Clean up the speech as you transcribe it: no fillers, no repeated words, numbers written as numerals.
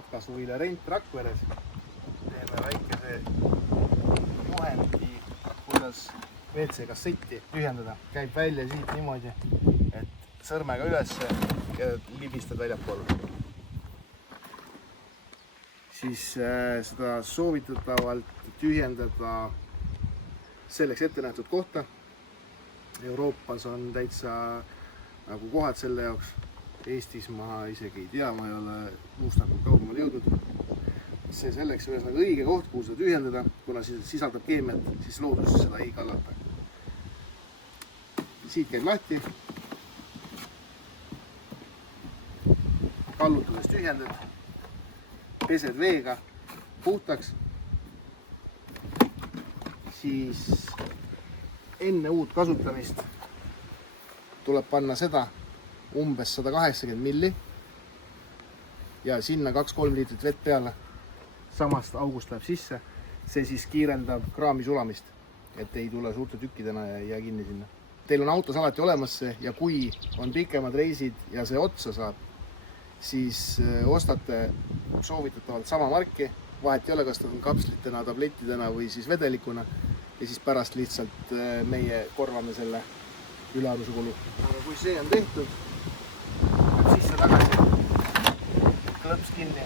matkasuvile Rent Rakveres. Teeme väikese juhendi, kuidas WC kassetti tühjendada. Käib välja siit niimoodi, et sõrmega üles ja libistad väljapoole. Siis seda soovitatavalt tühjendada selleks ette nähtud kohta. Euroopas on täitsa nagu kohad selle jaoks. Eestis ma isegi ei tea, ma ei ole muustanud kaugemale jõudnud. See selleks ühesõnaga õige koht, kuhu seda tühjendada, kuna sisaldab keemiat, siis looduses seda ei kallata. Siit käib lahti. Kallutades tühjendad, pesed veega puhtaks. Siis enne uut kasutamist tuleb panna seda umbes 180 milli ja sinna 2-3 liitrit vett peale. Samast august läheb sisse. See siis kiirendab kraami sulamist, et ei tule suurte tükkidena ja jää kinni sinna. Teil on autos alati olemas see ja kui on pikemad reisid ja see otsa saab, siis ostate soovitatavalt sama marki. Vahet ei ole, kas ta on kapslitena, tablettidena või siis vedelikuna ja siis pärast lihtsalt meie korvame selle ülearuse kulu. Aga kui see on tehtud, sisse tagasi, klõps kinni.